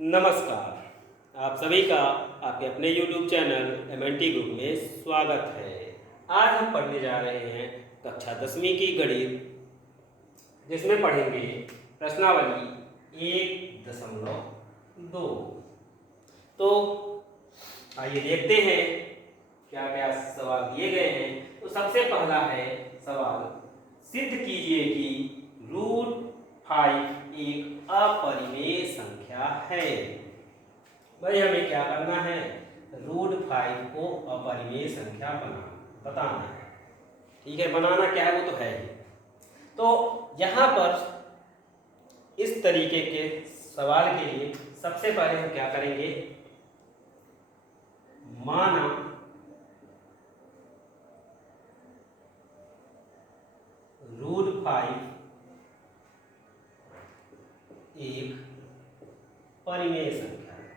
नमस्कार। आप सभी का आपके अपने YouTube चैनल MNT ग्रुप में स्वागत है। आज हम पढ़ने जा रहे हैं कक्षा 10वीं की गणित, जिसमें पढ़ेंगे प्रश्नावली 1.2। तो आइए देखते हैं क्या क्या सवाल दिए गए हैं। तो सबसे पहला है सवाल, सिद्ध कीजिए कि √5 एक अपरिमेय संख्या है। भाई हमें क्या करना है, √5 को अपरिमेय संख्या बताना है। ठीक है, बनाना क्या है वो तो है ही। तो यहाँ पर इस तरीके के सवाल के लिए सबसे पहले हम क्या करेंगे, माना √5 एक परिमेय संख्या है।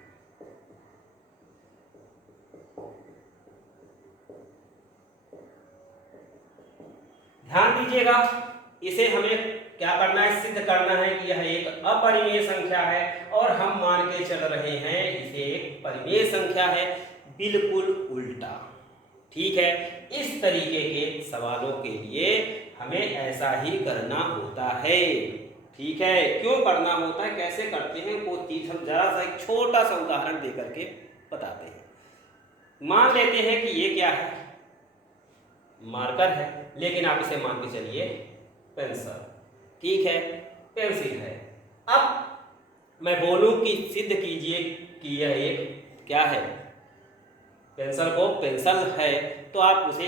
ध्यान दीजिएगा, इसे हमें क्या करना है, सिद्ध करना है कि यह एक अपरिमेय संख्या है और हम मान के चल रहे हैं इसे एक परिमेय संख्या है। बिल्कुल उल्टा। ठीक है, इस तरीके के सवालों के लिए हमें ऐसा ही करना होता है। ठीक है, क्यों करना होता है, कैसे करते हैं वो चीज हम जरा सा एक छोटा सा उदाहरण देकर के बताते हैं। मान लेते हैं कि ये क्या है, मार्कर है, लेकिन आप इसे मान के चलिए पेंसिल। ठीक है, पेंसिल है। अब मैं बोलूं कि सिद्ध कीजिए कि यह एक क्या है, पेंसिल को पेंसिल है, तो आप उसे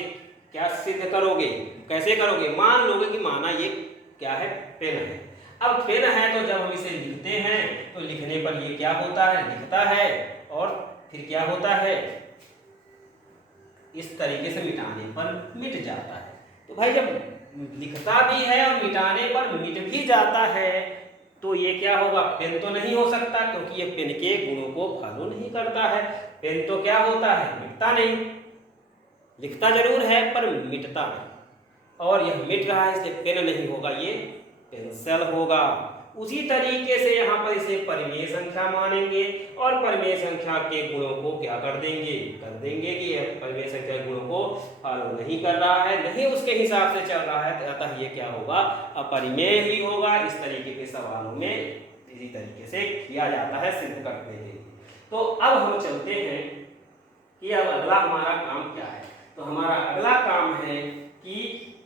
क्या सिद्ध करोगे, कैसे करोगे, मान लोगे कि माना ये क्या है, पेन है। अब पेन है तो जब हम इसे लिखते हैं तो लिखने पर ये क्या होता है, लिखता है, और फिर क्या होता है, इस तरीके से मिटाने पर मिट जाता है। तो भाई जब लिखता भी है और मिटाने पर मिट भी जाता है तो ये क्या होगा, पेन तो नहीं हो सकता, क्योंकि ये पेन के गुणों को फॉलो नहीं करता है। पेन तो क्या होता है, मिटता नहीं, लिखता जरूर है पर मिटता नहीं, और यह मिट रहा है इसलिए पेन नहीं होगा, ये पेंसिल होगा। उसी तरीके से यहाँ पर इसे परिमेय संख्या मानेंगे और परिमेय संख्या के गुणों को क्या कर देंगे कि यह परिमेय संख्या के गुणों को फॉलो नहीं कर रहा है, नहीं उसके हिसाब से चल रहा है, अतः ये क्या होगा, अपरिमेय ही होगा। इस तरीके के सवालों में इसी तरीके से किया जाता है सिद्ध करने के लिए। तो अब हम चलते हैं कि अब अगला हमारा काम क्या है। तो हमारा अगला काम है कि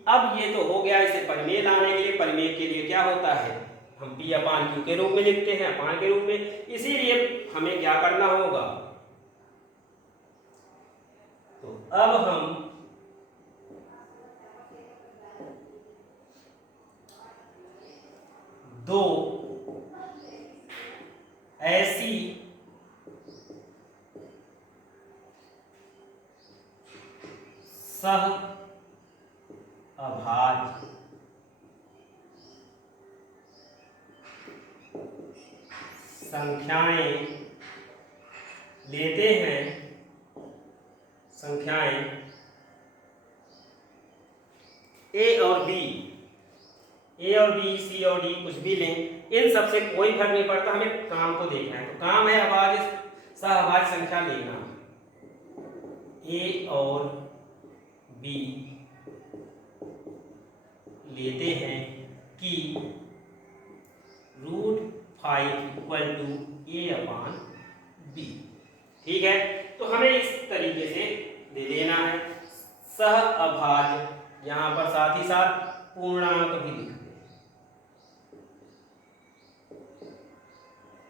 अब ये तो हो गया, इसे परिमेय लाने के लिए, परिमेय के लिए क्या होता है, हम P/Q के रूप में लिखते हैं, अपान के रूप में। इसीलिए हमें क्या करना होगा, तो अब हम दो ऐसी सह अभाज्य संख्याएं लेते हैं, संख्याएं ए और बी, सी और डी, कुछ भी लें, इन सबसे कोई फर्क नहीं पड़ता, हमें काम को देखना है। तो काम है अभाज्य सहअभाज्य संख्या लेना। ए और बी लेते हैं कि √5 = A/B। ठीक है, तो हमें इस तरीके से दे देना है सहअभाज्य, यहां पर साथ ही साथ पूर्णांक भी लिख दें।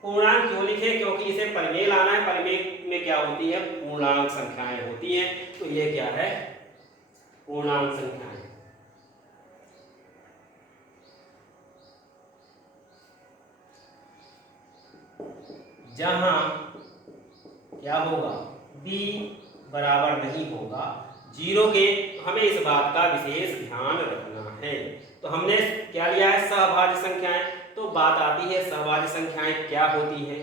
पूर्णांक क्यों लिखे, क्योंकि इसे परिमेय लाना है, परिमेय में क्या होती है, पूर्णांक संख्याएं होती हैं, तो ये क्या है, पूर्णांक संख्याएं। जहां क्या होगा, b बराबर नहीं होगा 0 के, हमें इस बात का विशेष ध्यान रखना है। तो हमने क्या लिया है, सहअभाज्य संख्याएं। तो बात आती है सहअभाज्य संख्याएं क्या होती हैं।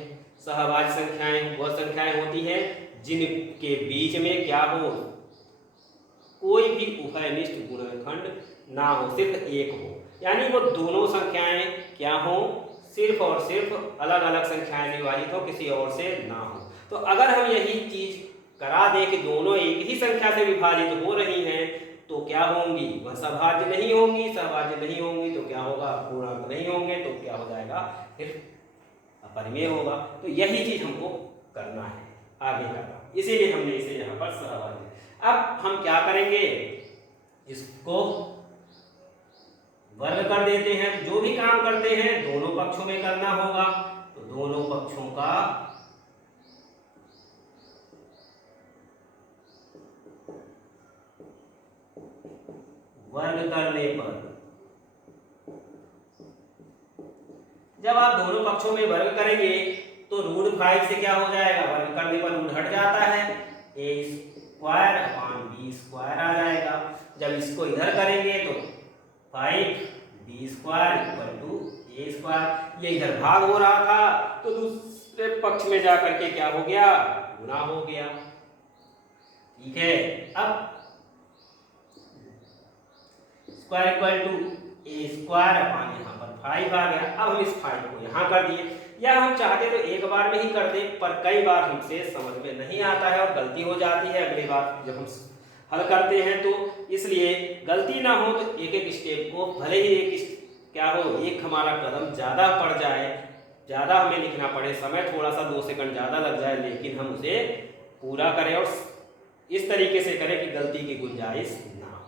सहअभाज्य संख्याएं वह संख्याएं होती हैं जिनके बीच में क्या हो, कोई भी उभयनिष्ठ गुणनखंड ना हो, सिर्फ एक हो, यानी वो दोनों संख्याएं क्या हो, सिर्फ और सिर्फ अलग अलग संख्याएं से विभाजित हो, किसी और से ना हो। तो अगर हम यही चीज करा दें कि दोनों एक ही संख्या से विभाजित हो रही हैं तो क्या होंगी, वह सभाज्य नहीं होंगी। सभाज्य नहीं होंगी तो क्या होगा, पूर्णांक नहीं होंगे तो क्या हो जाएगा, फिर अपरिमेय होगा। तो यही चीज हमको करना है, आगे करना, इसीलिए हमने इसे यहाँ पर सहभाज्य। अब हम क्या करेंगे, इसको वर्ग कर देते हैं। जो भी काम करते हैं दोनों पक्षों में करना होगा, तो दोनों पक्षों का वर्ग करने पर, जब आप दोनों पक्षों में वर्ग करेंगे तो √5 से क्या हो जाएगा, वर्ग करने पर रूट हट जाता है, a² आ जाएगा। जब इसको इधर करेंगे तो 5b² = a²। ये इधर भाग हो रहा था तो दूसरे पक्ष में जाकर के क्या हो गया, गुणा हो गया। ठीक है, अब स्क्वायर = a² यहाँ पर 5 आ गया। अब हम इस 5 को यहाँ कर दिए, या हम चाहते तो एक बार में ही कर दे, पर कई बार हमसे समझ में नहीं आता है और गलती हो जाती है अगली बार जब हम हल करते हैं। तो इसलिए गलती ना हो तो एक एक स्टेप को, भले ही एक क्या हो, एक हमारा कदम ज़्यादा पड़ जाए, ज़्यादा हमें लिखना पड़े, समय थोड़ा सा 2 सेकंड ज़्यादा लग जाए, लेकिन हम उसे पूरा करें और इस तरीके से करें कि गलती की गुंजाइश ना हो।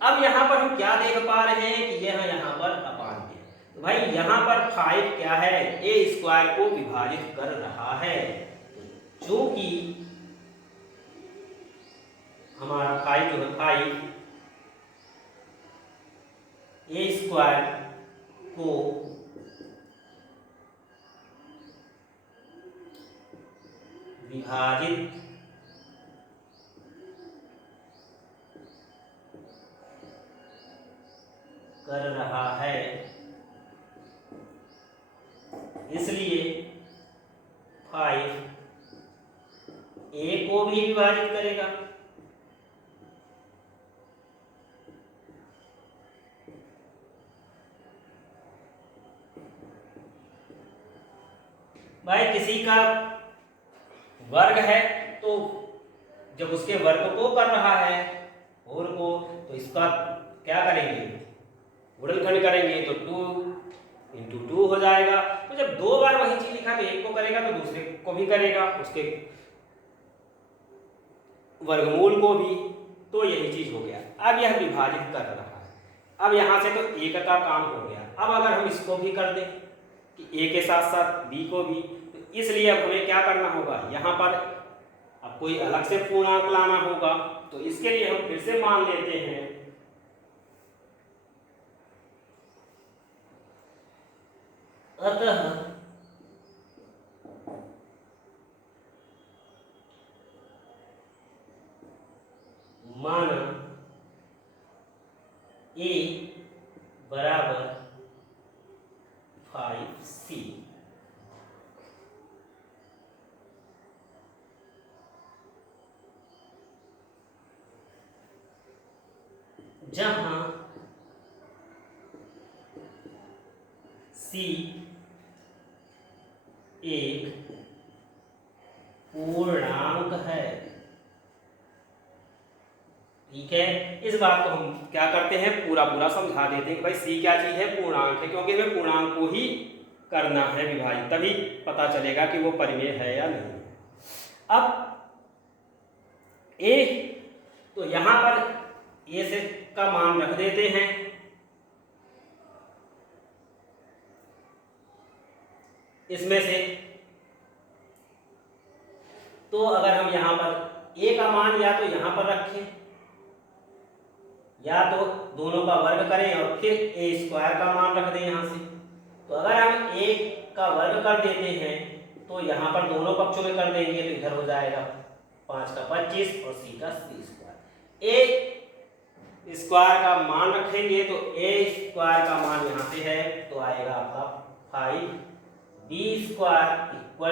अब यहाँ पर हम क्या देख पा रहे हैं कि यह यहाँ पर अपान है। तो भाई यहाँ पर 5 क्या है, a² को विभाजित कर रहा है। चूंकि हमारा 5 जो है 5 a² को विभाजित कर रहा है, इसलिए 5 a को भी विभाजित करेगा। भाई किसी का वर्ग है तो जब उसके वर्ग को कर रहा है और को, तो इसका क्या करेंगे, गुणनखंड करेंगे तो 2 × 2 हो जाएगा। तो जब 2 बार वही चीज लिखा तो एक को करेगा तो दूसरे को भी करेगा, उसके वर्गमूल को भी। तो यही चीज हो गया। अब यह विभाजित कर रहा है, अब यहां से तो एक का काम हो गया। अब अगर हम इसको भी कर दें कि a के साथ साथ b को भी, तो इसलिए अब हमें क्या करना होगा, यहाँ पर अब कोई अलग से पूर्णांक लाना होगा। तो इसके लिए हम फिर से मान लेते हैं अतः माना a = 5c, जहां c एक पूर्णांक है। ठीक है, इस बात को हम क्या करते हैं, पूरा पूरा समझा देते हैं कि भाई c क्या चीज है, पूर्णांक है, क्योंकि हमें पूर्णांक को ही करना है विभाजित, तभी पता चलेगा कि वो परिमेय है या नहीं। अब a, तो यहां पर a से का मान रख देते हैं, इसमें से। तो अगर हम यहां पर a का मान या तो यहां पर रखें या तो दोनों का वर्ग करें और फिर a² का मान रख दें यहां से। तो अगर हम a का वर्ग कर देते हैं तो यहां पर दोनों पक्षों में कर देंगे तो इधर हो जाएगा 5 का 25 और c का c²। a² का मान रखेंगे तो a² का मान यहां से है तो आएगा आपका 5b² =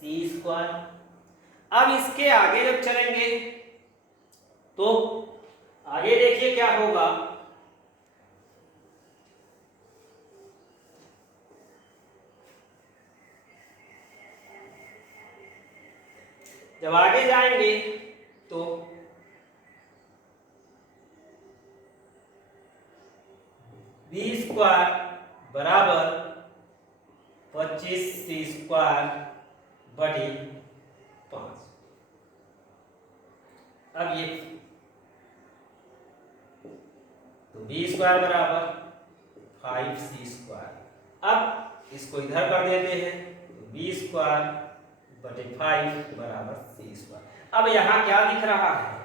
c²। अब इसके आगे जब चलेंगे तो आगे देखिए क्या होगा, जब आगे जाएंगे तो बी स्क्वायर बराबर 25c स्क्वायर बटी 5। अब ये तो बी स्क्वायर बराबर 5c स्क्वायर। अब इसको इधर कर देते हैं तो बी स्क्वायर बटे 5 बराबर c स्क्वायर। अब यहाँ क्या दिख रहा है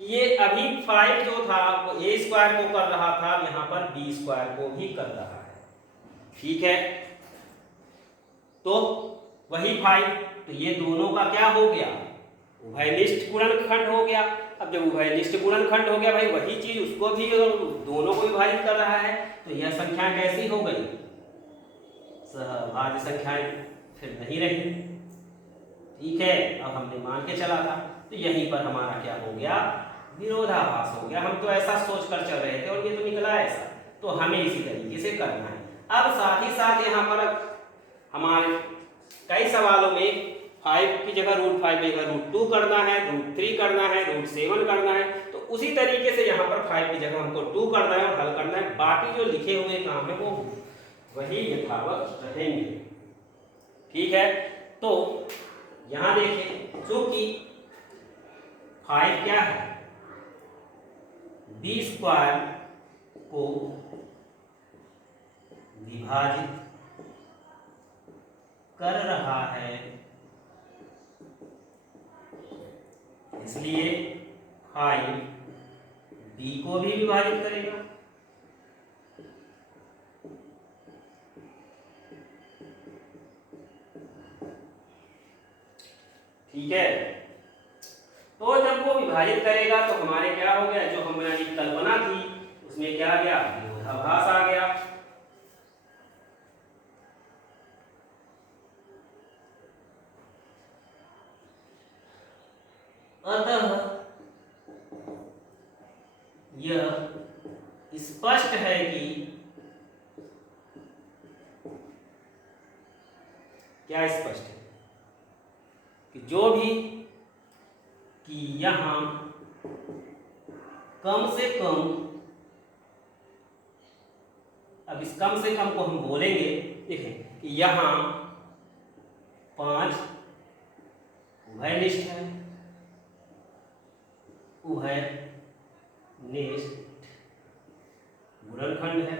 कि ये अभी 5 जो था वो a स्क्वायर को कर रहा था, यहाँ पर b स्क्वायर को भी कर रहा है। ठीक है, तो वही 5, तो ये दोनों का क्या हो गया, उभयनिष्ठ गुणनखंड हो गया। अब जब उभयनिष्ठ गुणनखंड हो गया भाई, वही चीज उसको भी दोनों को विभाजित कर रहा है, तो यह संख्याएं कैसी हो गई, सहभाज्य संख्याएं फिर नहीं रही। ठीक है, अब हमने मान के चला था, तो यहीं पर हमारा क्या हो गया, विरोधाभास हो गया। हम तो ऐसा सोचकर चल रहे थे और ये तो निकला ऐसा, तो हमें इसी तरीके से करना है। अब साथ ही साथ यहाँ पर हमारे कई सवालों में 5 की जगह √5 की जगह √2 करना है, √3 करना है, √7 करना है, तो उसी तरीके से यहाँ पर 5 की जगह हमको 2 करना है और हल करना है। बाकी जो लिखे हुए काम है वो वही यथावत रहेंगे। ठीक है, तो यहाँ देखें, जो कि 5 क्या है, बी स्क्वायर को विभाजित कर रहा है, इसलिए 5 बी को भी विभाजित करेगा। ठीक है, तो जब वो विभाजित करेगा तो हमारे क्या हो गया, जो हमारी कल्पना थी उसमें क्या आ गया, विरोधाभास आ गया। अतः यह स्पष्ट है कि क्या स्पष्ट है कि जो भी कि यहाँ कम से कम, अब इस कम से कम को हम बोलेंगे, देखें कि यहाँ 5 उभयनिष्ठ है, उभयनिष्ठ गुणनखंड है।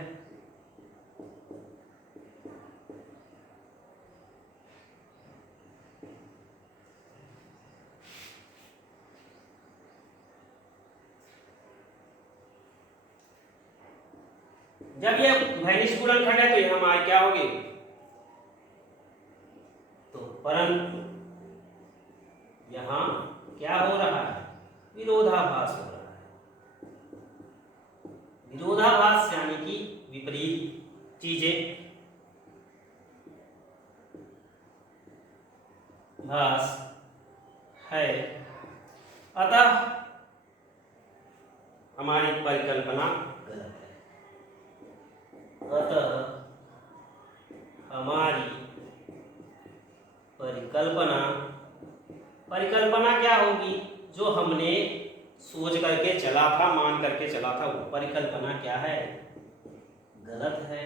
जब ये उभयनिष्ठ गुणनखंड है तो ये हमारे क्या होगी, तो परंतु यहां क्या हो रहा है, विरोधाभास हो रहा है। विरोधाभास यानी कि विपरीत चीजें भास है, अतः हमारी परिकल्पना गलत है। अतः हमारी परिकल्पना क्या होगी, जो हमने सोच करके चला था, मान करके चला था, वो परिकल्पना क्या है, गलत है।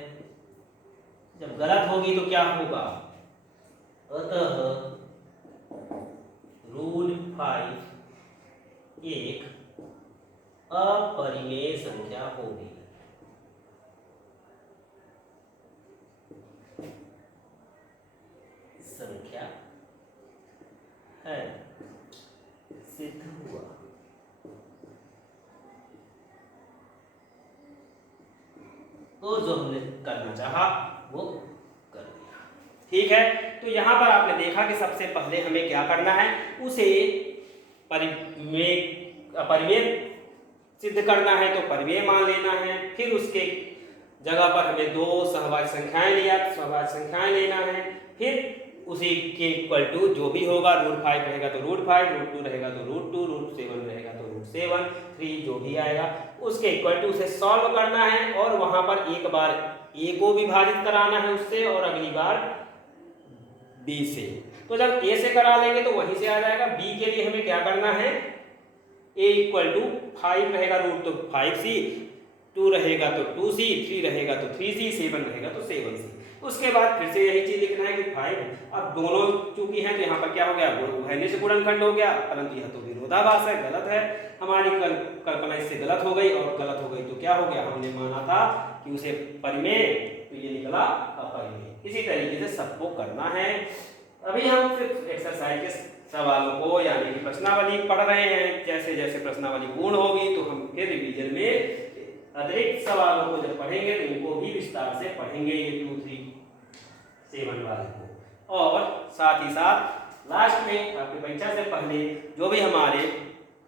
जब गलत होगी तो क्या होगा, अतः √5 एक अपरिमेय संख्या होगी। संख्या है, सिद्ध हुआ। तो जो हमने करना चाहा वो कर दिया। ठीक है, तो यहां पर आपने देखा कि सबसे पहले हमें क्या करना है, उसे अपरिमेय सिद्ध करना है तो परिमेय मान लेना है। फिर उसके जगह पर हमें 2 सहभाज्य संख्याएं लेना है। फिर उसी के इक्वल टू जो भी होगा, √5 रहेगा तो √5, √2 रहेगा तो √2, √7 रहेगा तो √7, 3 जो भी आएगा उसके इक्वल टू उसे सॉल्व करना है और वहां पर एक बार a को विभाजित कराना है उससे और अगली बार बी से। तो जब ए से करा लेंगे तो वहीं से आ जाएगा। बी के लिए हमें क्या करना है, ए इक्वल टू 5 रहेगा रूट तो 5c, 2 रहेगा तो 2c, 3 रहेगा तो 3c, 7 रहेगा तो 7c। उसके बाद फिर से यही चीज लिखना है कि 5, अब दोनों चूंकि हैं तो यहाँ पर क्या हो गया, उभयनिष्ठ से गुणनखंड हो गया, परंतु यह तो विरोधाभास है, गलत है। हमारी कल्पना इससे गलत हो गई, और गलत हो गई तो क्या हो गया, हमने माना था कि उसे परिमेय, तो ये निकला अपरिमेय। इसी तरीके से सबको करना है। अभी हम फिर एक्सरसाइज के सवालों को यानी कि प्रश्नावली पढ़ रहे हैं। जैसे जैसे प्रश्नावली पूर्ण होगी तो हम फिर रिवीजन में अतिरिक्त सवालों को जब पढ़ेंगे तो इनको भी विस्तार से पढ़ेंगे, ये 2, 3, 7 वाले को। और साथ ही साथ लास्ट में आपकी परीक्षा से पहले जो भी हमारे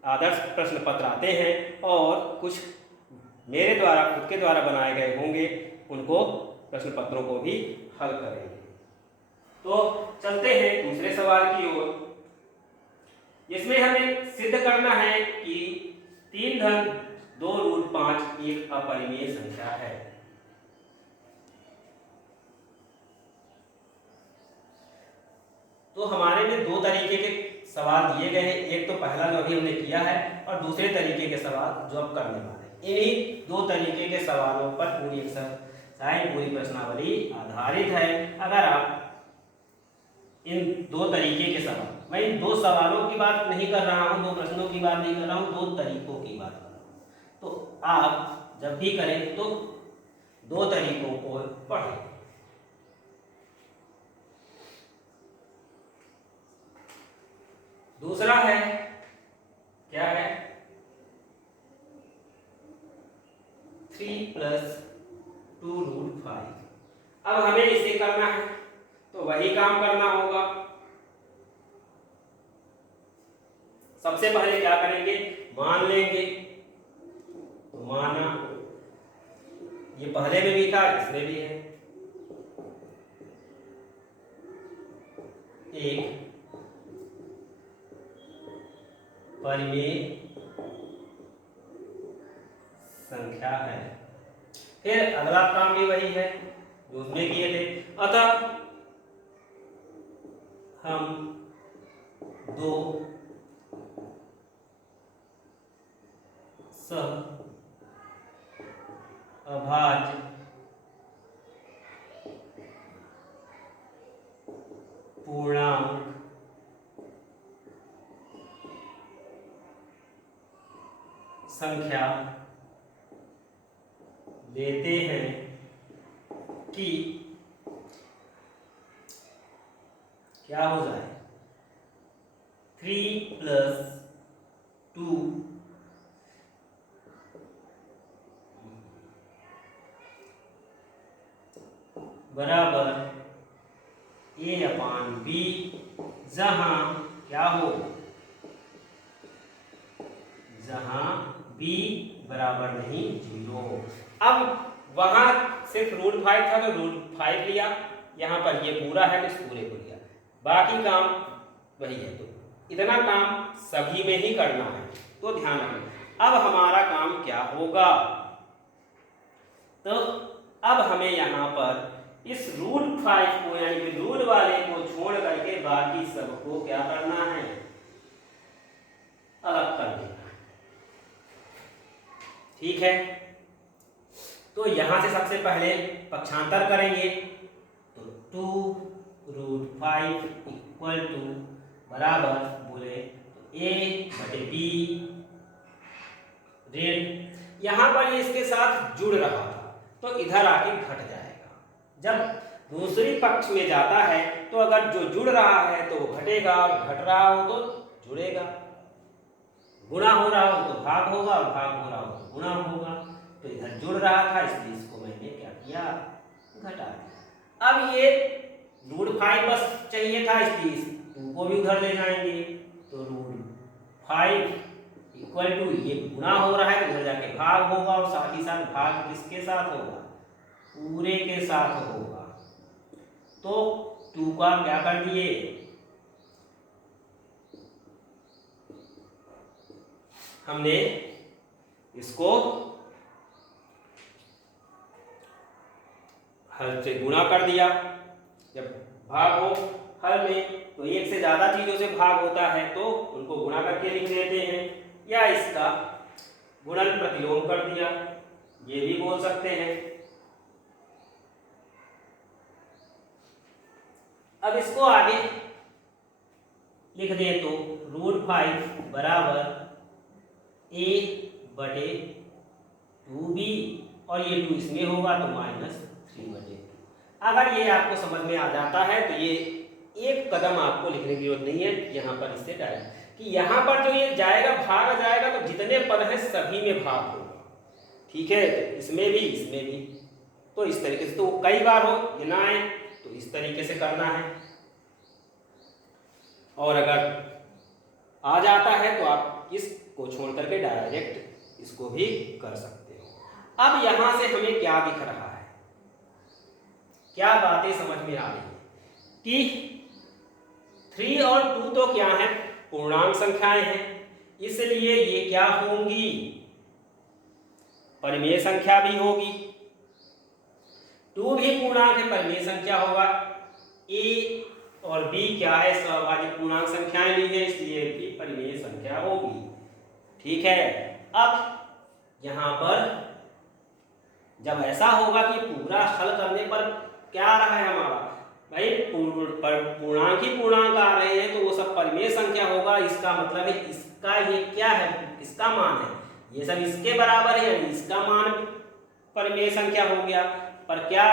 आदर्श प्रश्न पत्र आते हैं और कुछ मेरे द्वारा खुद के द्वारा बनाए गए होंगे, उनको प्रश्न पत्रों को भी हल करेंगे। तो चलते हैं दूसरे सवाल की ओर। इसमें हमें सिद्ध करना है कि 3 धन 2 रूट 5 एक अपरिमेय संख्या है। तो हमारे में दो तरीके के सवाल दिए गए हैं, एक तो पहला जो अभी हमने किया है और दूसरे तरीके के सवाल जो अब करने वाले हैं। इन्हीं दो तरीके के सवालों पर पूरी एक्सरसाइज, पूरी प्रश्नावली आधारित है। अगर आप इन दो तरीके के सवाल, मैं इन दो सवालों की बात नहीं कर रहा हूं, दो प्रश्नों की बात नहीं कर रहा हूं, दो तरीकों की बात कर रहा हूं। तो आप जब भी करें तो दो तरीकों को पढ़ें। दूसरा है, क्या है, 3 + 2 रूट 5। अब हमें इसे करना है तो वही काम करना होगा। सबसे पहले क्या करेंगे, मान लेंगे। तो माना, ये पहले में भी था, इसमें भी है। एक परिमेय संख्या है। फिर अगला काम भी वही है जो उसमें किए थे। अतः हम दो सह अभाज्य पूर्णांक संख्या लेते हैं कि क्या हो जाए, 3 + 2 बराबर a/b, जहां क्या हो, जहां b बराबर नहीं 0। अब वहां सिर्फ रूट 5 था तो रूट 5 लिया, यहां पर ये पूरा है तो इस पूरे को लिया, बाकी काम वही है। तो इतना काम सभी में ही करना है, तो ध्यान रखें। अब हमारा काम क्या होगा, तो अब हमें यहां पर इस रूट 5 को यानी कि रूट वाले को छोड़ करके बाकी सबको क्या करना है, अलग कर देना। ठीक है, तो यहां से सबसे पहले पक्षांतर करेंगे। तो 2 रूट 5 इक्वल टू बराबर बोले तो a/b ऋण, यहां पर ये इसके साथ जुड़ रहा था तो इधर आके घट जाएगा। जब दूसरी पक्ष में जाता है तो अगर जो जुड़ रहा है तो वो घटेगा, घट रहा हो तो जुड़ेगा, गुणा हो रहा हो तो भाग होगा, और भाग हो रहा हो तो गुणा होगा। तो इधर जुड़ रहा था इसलिए इसको मैंने क्या किया, घटा दिया। अब ये रूट 5 बस चाहिए था इसलिए 2 को भी उधर ले जाएंगे। तो रूट 5 इक्वल टू, ये गुणा हो रहा है तो उधर जाके भाग होगा, और साथ ही साथ भाग किसके साथ होगा, पूरे के साथ होगा। तो 2 का क्या कर दिए, हमने इसको हर से गुणा कर दिया। जब भाग हो हल में, तो एक से ज़्यादा चीज़ों से भाग होता है तो उनको गुणा करके लिख देते हैं, या इसका गुणन प्रतिलोम कर दिया, ये भी बोल सकते हैं। अब इसको आगे लिख दें तो √5 बराबर a/2b, और ये 2 इसमें होगा तो -3/2। अगर ये आपको समझ में आ जाता है तो ये एक कदम आपको लिखने की जरूरत नहीं है, यहाँ पर इससे डायरेक्ट कि यहाँ पर जो ये जाएगा भाग जाएगा तो जितने पद हैं सभी में भाग होगा, ठीक है, तो इसमें भी इसमें भी, तो इस तरीके से, तो कई बार हो गिना है तो इस तरीके से करना है, और अगर आ जाता है तो आप इसको छोड़ करके डायरेक्ट इसको भी कर सकते हो। अब यहां से हमें क्या दिख रहा है, क्या बातें समझ में आ रही है कि 3 और 2 तो क्या है, पूर्णांक संख्याएं हैं, इसलिए ये क्या होंगी, परिमेय संख्या भी होगी। 2 भी पूर्णांक है, परिमेय संख्या होगा। a और b क्या है, सहभाजक पूर्णांक संख्याएं ली है, इसलिए भी परिमेय संख्या होगी, ठीक है। अब यहां पर जब ऐसा होगा कि पूरा हल करने पर क्या आ रहा है हमारा, भाई पूर्णांक ही पूर्णांक आ रहे हैं तो वो सब परिमेय संख्या होगा, इसका मतलब है इसका ये क्या है, इसका मान है, ये सब इसके बराबर है, इसका मान परिमेय संख्या हो गया। पर क्या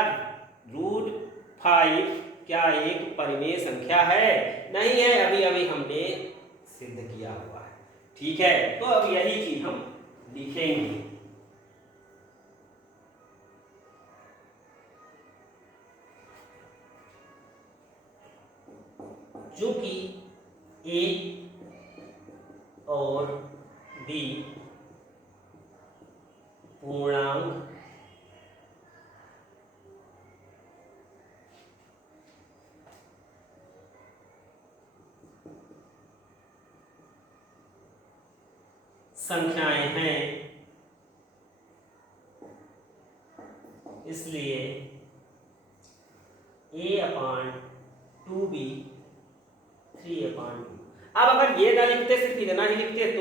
√5 क्या एक परिमेय संख्या है, नहीं है, अभी अभी हमने सिद्ध किया हुआ है, ठीक है। तो अब यही चीज हम लिखेंगे, जो कि a और b पूर्णांक संख्याएं हैं, इसलिए a/2b 3/2। अब अगर ये ना लिखते, सिर्फ इतना ही लिखते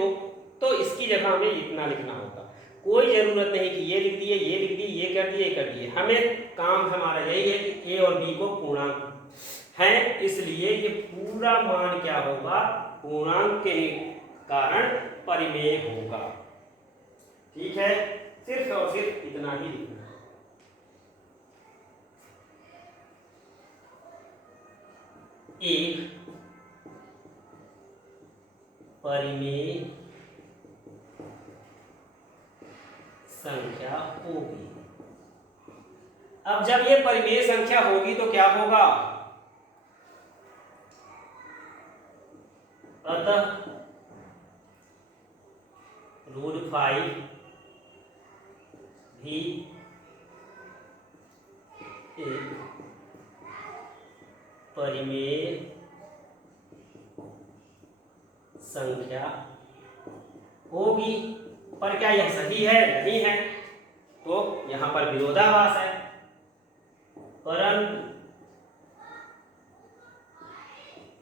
तो इसकी जगह हमें इतना लिखना होता, कोई जरूरत नहीं कि ये लिख दिए, ये लिख दिए, ये कर दिए, ये कर दिए, हमें काम हमारा यही है कि a और b को पूर्णांक हैं, इसलिए ये पूरा मान क्या होगा, पूर्णांक के कारण परिमेय होगा, ठीक है। सिर्फ और सिर्फ इतना ही लिखना है। एक परिमेय संख्या होगी। अब जब ये परिमेय संख्या होगी तो क्या होगा, अतः √5 भी एक परिमेय संख्या होगी। पर क्या यह सही है, नहीं है, तो यहां पर विरोधाभास है, परंतु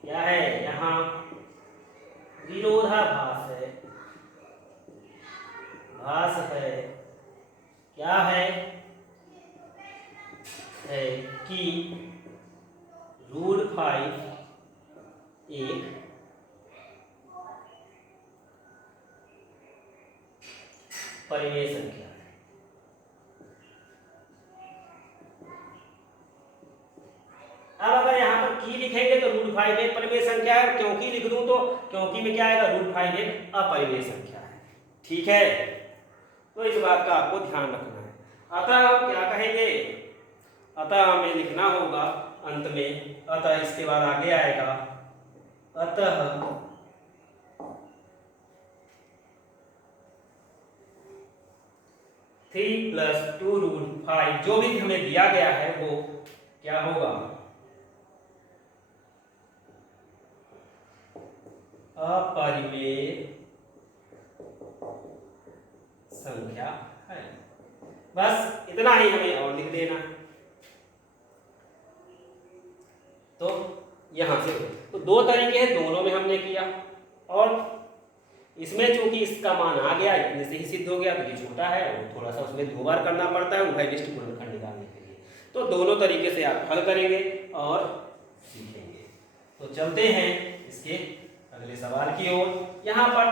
क्या है, यहां विरोधाभास है, भास है, क्या है कि √5 एक परिमेय संख्या है। अब अगर यहाँ पर की लिखेंगे तो √5 एक परिमेय संख्या है, क्योंकि लिख दूं तो क्योंकि में क्या आएगा, √5 एक अपरिमेय संख्या है, ठीक है। तो इस बात का आपको ध्यान रखना है। अतः हम क्या कहेंगे, अतः हमें लिखना होगा अंत में, अतः इसके बाद आगे आएगा, अतः थ्री प्लस 2√5 जो भी हमें दिया गया है वो क्या होगा, अपरिमेय संख्या है। बस इतना ही हमें और लिख देना है। तो यहाँ से। तो दो तरीके हैं, दोनों में हमने किया, और इसमें चूंकि इसका मान आ गया, इतने से ही सिद्ध हो गया, तो ये छोटा है और थोड़ा सा उसमें 2 बार करना पड़ता है उभयनिष्ठ गुणनखंड निकालने के लिए। तो दोनों तरीके से आप हल करेंगे और सीखेंगे। तो चलते हैं इसके अगले सवाल की ओर। यहाँ पर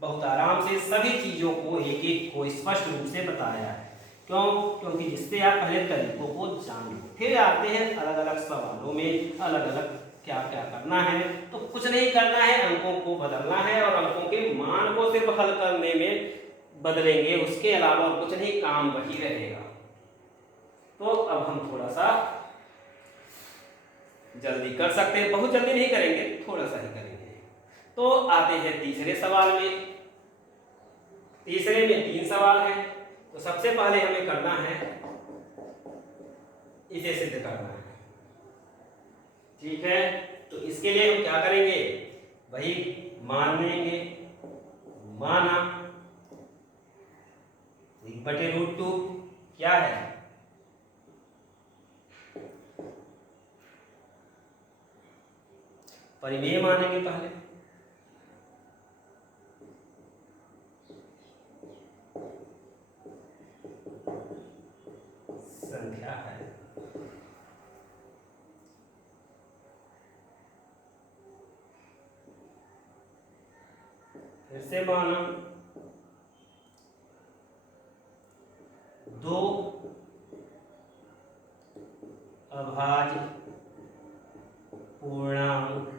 बहुत आराम से सभी चीज़ों को एक एक को स्पष्ट रूप से बताया है। क्यों? क्योंकि जिससे आप पहले तरीकों को जान लो, फिर आते हैं अलग अलग सवालों में अलग अलग क्या क्या करना है। तो कुछ नहीं करना है, अंकों को बदलना है और अंकों के मान को सिर्फ हल करने में बदलेंगे, उसके अलावा और कुछ नहीं, काम वही रहेगा। तो अब हम थोड़ा सा जल्दी कर सकते हैं, बहुत जल्दी नहीं करेंगे, थोड़ा सा ही करेंगे। तो आते हैं तीसरे सवाल में। तीसरे में 3 सवाल हैं। तो सबसे पहले हमें करना है, इसे सिद्ध करना है। ठीक है, तो इसके लिए हम क्या करेंगे, वही मान लेंगे। माना 1/√2 क्या है, परिमेय मानेंगे पहले। संख्या है। फिर से माना 2 अभाज्य पूर्णांक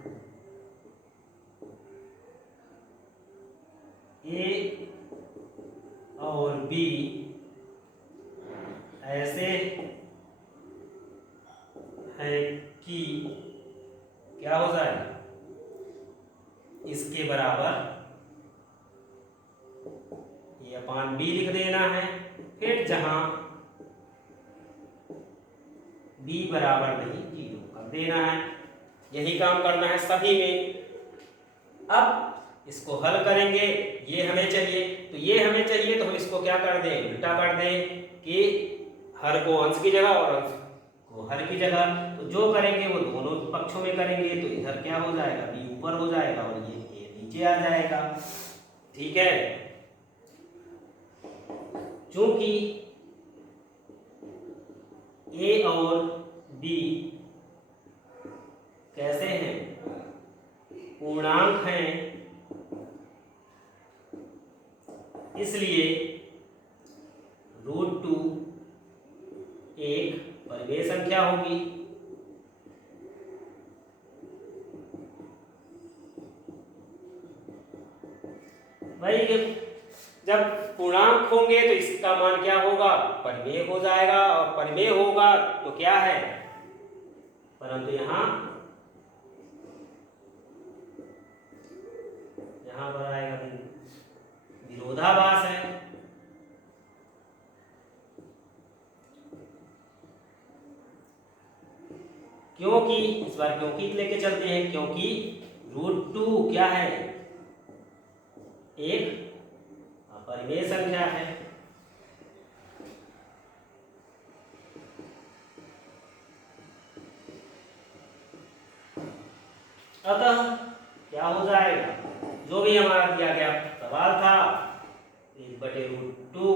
A और B ऐसे है कि क्या हो जाएगा, इसके बराबर A/B लिख देना है। फिर जहां B बराबर नहीं 0 कर देना है। यही काम करना है सभी में। अब इसको हल करेंगे, ये हमें चाहिए, तो ये हमें चाहिए, तो हम इसको क्या कर दें, उल्टा कर दें कि हर को अंश की जगह और अंश को हर की जगह। तो जो करेंगे वो दोनों पक्षों में करेंगे। तो इधर क्या हो जाएगा, B ऊपर हो जाएगा और ये A नीचे आ जाएगा। ठीक है, चूंकि A और B कैसे हैं, पूर्णांक हैं, इसलिए √2 एक परिमेय संख्या होगी। भाई जब पूर्णांक होंगे तो इसका मान क्या होगा, परिमेय हो जाएगा, और परिमेय होगा तो क्या है, परंतु यहां पर आएगा विरोधाभास है। क्योंकि इस बार क्योंकि लेके चलते हैं, क्योंकि √2 क्या है, एक अपरिमेय संख्या है। अतः क्या हो जाएगा, जो भी हमारा दिया गया सवाल था, 1/√2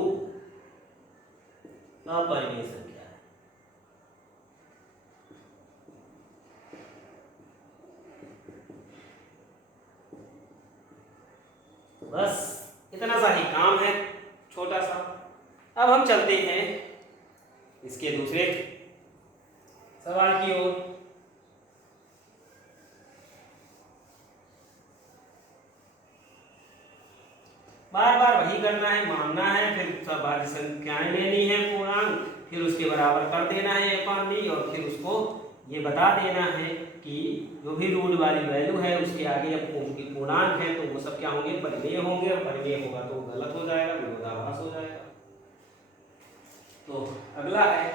अपरिमेय संख्या है। बस इतना सा ही काम है, छोटा सा। अब हम चलते हैं इसके दूसरे सवाल की ओर। बार बार वही करना है, मानना है, फिर सब संख्याएं लेनी है पूर्णांक, फिर उसके बराबर कर देना है A/B, और फिर उसको ये बता देना है कि जो भी रूट वाली वैल्यू है उसके आगे अब उनकी पूर्णांक है तो वो सब क्या होंगे, परिमेय होंगे, और परिमेय होगा तो गलत हो जाएगा, विरोधाभास हो जाएगा। तो अगला है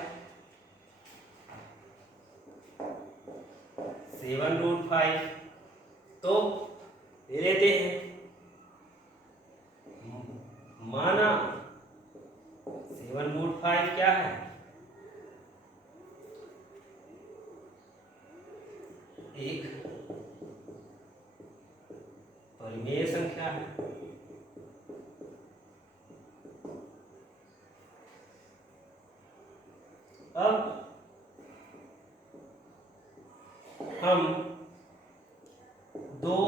7√5। तो ले लेते हैं, माना 7√5 क्या है, एक परिमेय संख्या है। अब हम दो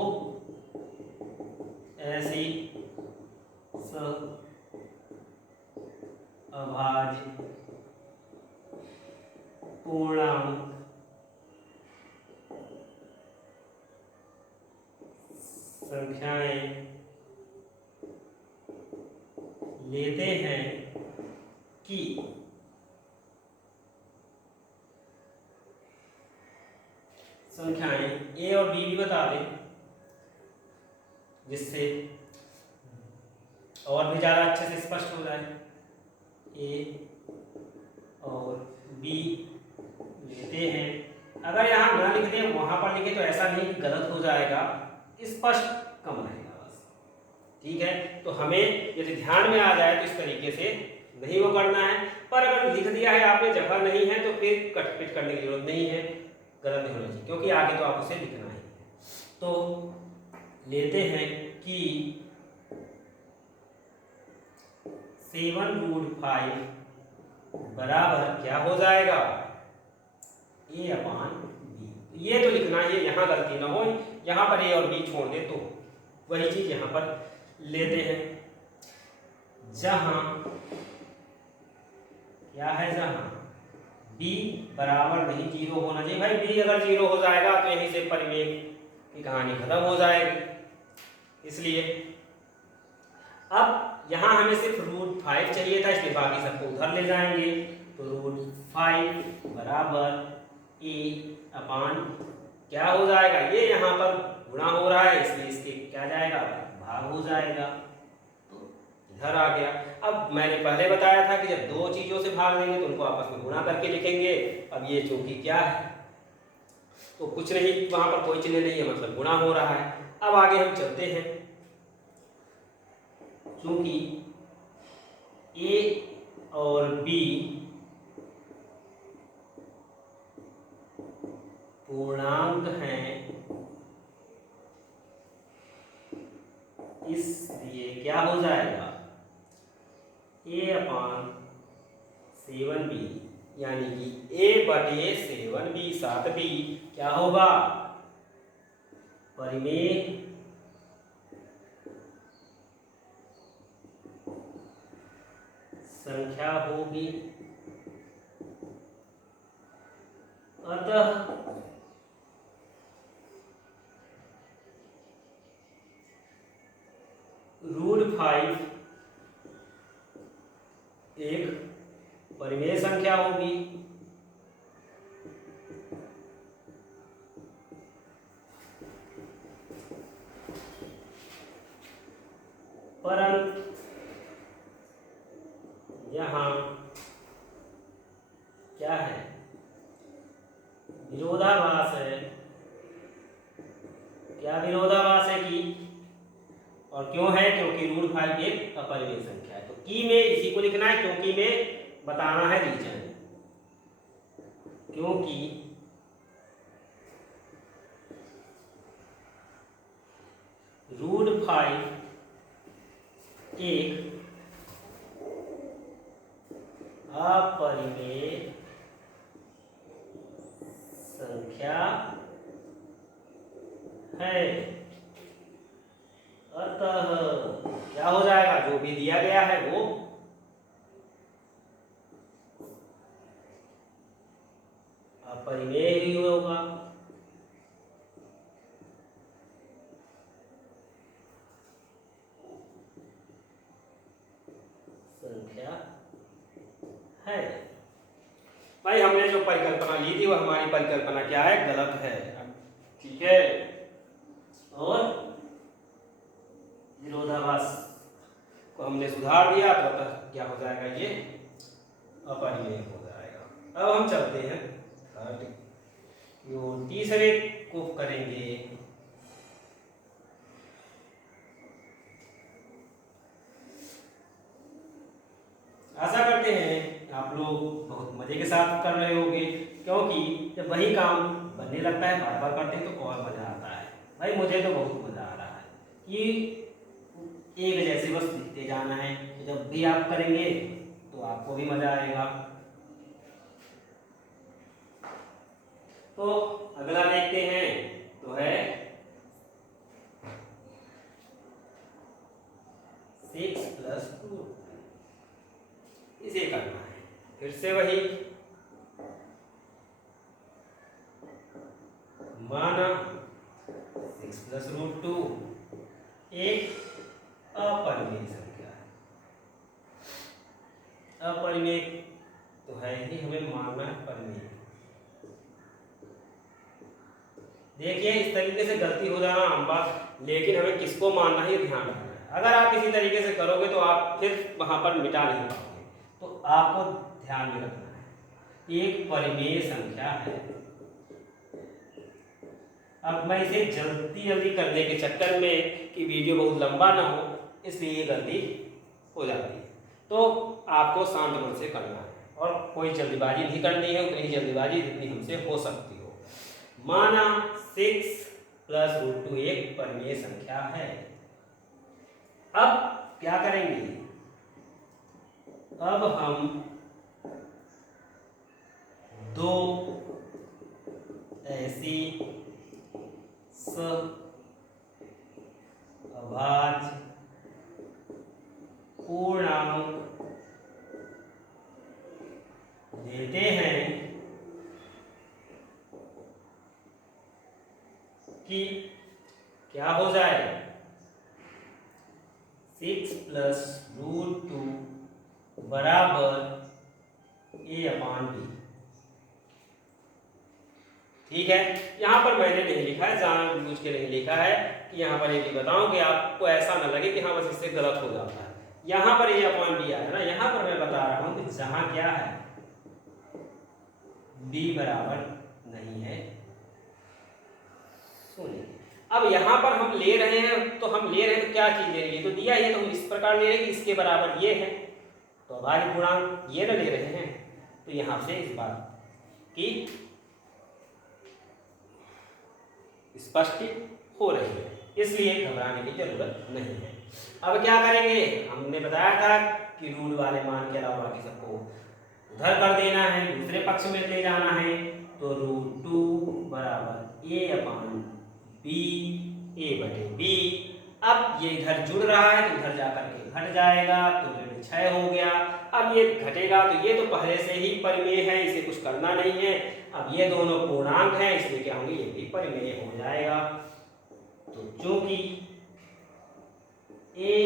ऐसी अभाज्य पूर्णांक संख्याएं लेते हैं कि संख्याएं ए और बी भी बता दें, जिससे और भी ज़्यादा अच्छे से स्पष्ट हो जाए। ए और बी लेते हैं, अगर यहाँ ना लिख दें वहाँ पर लिखे तो ऐसा नहीं, गलत हो जाएगा, स्पष्ट कम रहेगा बस। ठीक है, तो हमें यदि ध्यान में आ जाए तो इस तरीके से नहीं वो करना है, पर अगर लिख दिया है आपने जगह नहीं है तो फिर कट पिट करने की जरूरत नहीं है, गलत नहीं होना चाहिए, क्योंकि आगे तो आप उसे लिखना है। तो लेते हैं कि 7√5 बराबर क्या हो जाएगा, A/B। ये तो लिखना है, यहाँ गलती ना हो, यहाँ पर A और B छोड़ दे तो वही चीज यहाँ पर लेते हैं, जहां क्या है, जहां B बराबर नहीं 0 होना चाहिए। भाई B अगर 0 हो जाएगा तो यहीं से परिमेय की कहानी खत्म हो जाएगी। इसलिए अब यहाँ हमें सिर्फ √5 चाहिए था, इसलिए बाकी सबको उधर ले जाएंगे। तो √5 बराबर A/, क्या हो जाएगा, ये यहाँ पर गुणा हो रहा है इसलिए इसके क्या जाएगा, भाग हो जाएगा, तो इधर आ गया। अब मैंने पहले बताया था कि जब दो चीजों से भाग देंगे तो उनको आपस में गुणा करके लिखेंगे। अब ये चूंकि क्या है तो कुछ नहीं, वहां पर कोई चिन्ह नहीं है, मतलब गुणा हो रहा है। अब आगे हम चलते हैं, चूंकि A और B पूर्णांक हैं, इसलिए क्या हो जाएगा, A/7B, यानी कि A/7B 7B क्या होगा, परिमेय संख्या होगी। अतः √5 एक परिमेय संख्या होगी, परंतु यहाँ क्या है, विरोधाभास है। क्या विरोधाभास है कि, और क्यों है, क्योंकि √5 एक अपरिमेय संख्या है। तो की में इसी को लिखना है, क्योंकि में बताना है रीजन, क्योंकि √5 एक अपरिमेय संख्या है। अतः क्या हो जाएगा, जो भी दिया गया है वो अपरिमेय ही होगा। संख्या है। भाई हमने जो परिकल्पना ली थी वो हमारी परिकल्पना क्या है, गलत है। ठीक है, और विरोधाभास को हमने सुधार दिया तो क्या हो जाएगा, ये अपरिमेय हो जाएगा। अब हम चलते हैं तीसरे को करेंगे। आशा करते हैं आप लोग बहुत मजे के साथ कर रहे होंगे। क्योंकि जब वही काम बनने लगता है बार बार करते हैं तो और मज़ा आता है। भाई मुझे तो बहुत मज़ा आ रहा है कि एक जैसे बस लिखते जाना है, तो जब भी आप करेंगे तो आपको भी मज़ा आएगा। तो अगला देखते हैं, तो है 6 + 2, इसे करना है। फिर से वही माना 6 + √2 एक अपरिमेय संख्या है। अपरिमेय तो है ही, हमें मानना है परिमेय। देखिए इस तरीके से गलती हो जाना आम बात, लेकिन हमें किसको मानना है ये ध्यान रखना है। अगर आप इसी तरीके से करोगे तो आप फिर वहां पर मिटा नहीं पाओगे। तो आपको ध्यान में रखना है एक परिमेय संख्या है। अब मैं इसे जल्दी जल्दी करने के चक्कर में कि वीडियो बहुत लंबा ना हो, इसलिए ये गलती हो जाती है। तो आपको शांत मन से करना है और कोई जल्दीबाजी नहीं करनी है, उतनी जल्दीबाजी जितनी हमसे हो सकती हो। माना 6 + √2 एक परिमेय संख्या है। अब क्या करेंगे, अब हम दो ऐसी अभाज्य पूर्णांक लेते हैं कि क्या हो जाए 6 + √2 बराबर a/b। ठीक है, यहाँ पर मैंने नहीं लिखा है, जानबूझ के नहीं लिखा है कि यहाँ पर ये भी बताऊं कि आपको ऐसा ना लगे कि हाँ बस इससे गलत हो जाता है। यहाँ पर a/b आया ना, यहाँ पर मैं बता रहा हूँ कि जहाँ क्या है b बराबर नहीं है। सुनिए, अब यहाँ पर हम ले रहे हैं, तो हम ले रहे हैं तो क्या चीज ले रही है, तो दिया ये, तो हम इस प्रकार ले रहे हैं कि इसके बराबर ये है, तो अभाज्य पूर्णांक ये ना ले रहे हैं। तो यहाँ से इस बात की स्पष्ट हो रही है, इसलिए घबराने की जरूरत नहीं है। अब क्या करेंगे, हमने बताया था कि रूट वाले मान के अलावा बाकी सबको उधर कर देना है, दूसरे पक्ष में ले जाना है। तो √2 बराबर a/b, a/b। अब ये इधर जुड़ रहा है तो इधर जाकर के घट जाएगा, तो ऋण 6 हो गया। अब ये घटेगा तो ये तो पहले से ही परिमेय है, इसे कुछ करना नहीं है। अब ये दोनों पूर्णांक हैं, इसलिए क्या होंगे, ये भी परिमेय हो जाएगा। तो चूंकि a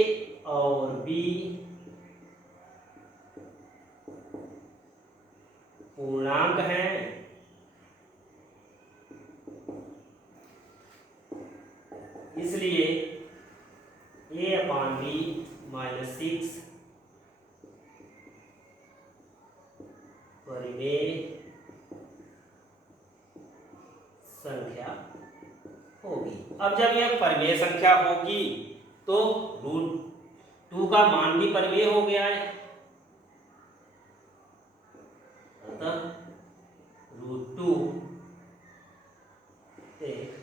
और b पूर्णांक हैं, इसलिए a/b - 6 परिमेय संख्या होगी। अब जब यह परिमेय संख्या होगी तो √2 का मान भी परिमेय हो गया है, अतः √2 एक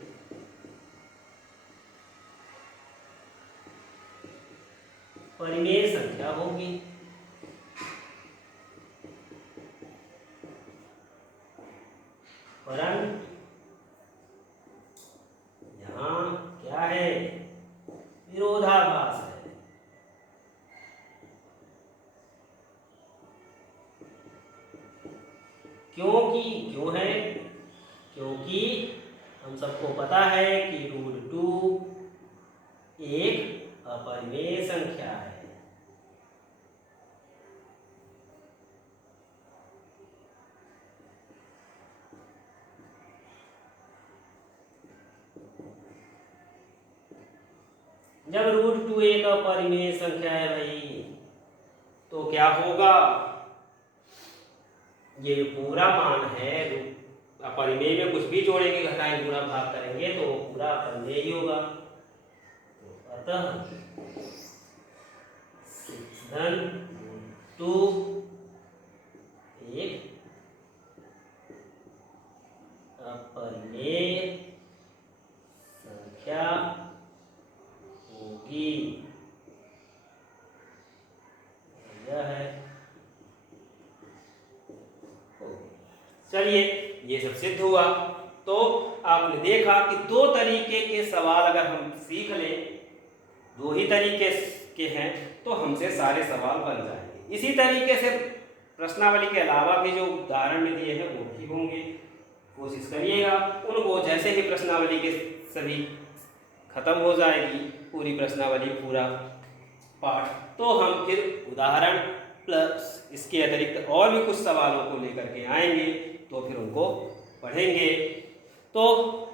परिमेय संख्या होगी। परंतु यहाँ क्या है, विरोधाभास है। क्यों है, क्योंकि हम सबको पता है कि √2 एक अपरिमेय संख्या है। जब √2 एक अपरिमेय संख्या है भाई, तो क्या होगा, ये जो पूरा मान है अपरिमेय में कुछ भी जोड़ेंगे, घटाएंगे, गुणा भाग करेंगे तो पूरा अपरिमेय ही होगा। तो अतः 6 √2 एक अपरिमेय संख्या होगी। यह है। चलिए, ये सब सिद्ध हुआ। तो आपने देखा कि दो तरीके के सवाल अगर हम सीख लें, दो ही तरीके के हैं, तो हमसे सारे सवाल बन जाएंगे। इसी तरीके से प्रश्नावली के अलावा भी जो उदाहरण में दिए हैं वो भी होंगे। कोशिश करिएगा उनको, जैसे ही प्रश्नावली के सभी खत्म हो जाएगी, पूरी प्रश्नावली पूरा पाठ, तो हम फिर उदाहरण प्लस इसके अतिरिक्त और भी कुछ सवालों को लेकर के आएंगे, तो फिर उनको पढ़ेंगे। तो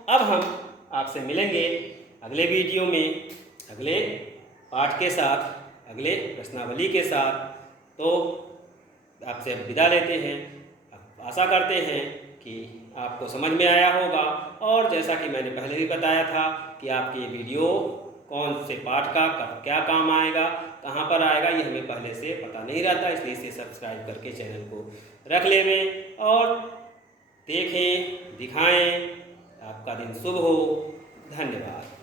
अब हम आपसे मिलेंगे अगले वीडियो में, अगले पाठ के साथ, अगले प्रश्नावली के साथ। तो आपसे विदा लेते हैं। आशा करते हैं कि आपको समझ में आया होगा, और जैसा कि मैंने पहले भी बताया था कि आपकी ये वीडियो कौन से पाठ का कब क्या काम आएगा, कहाँ पर आएगा, ये हमें पहले से पता नहीं रहता, इसलिए इसे सब्सक्राइब करके चैनल को रख लें और देखें, दिखाएं। आपका दिन शुभ हो। धन्यवाद।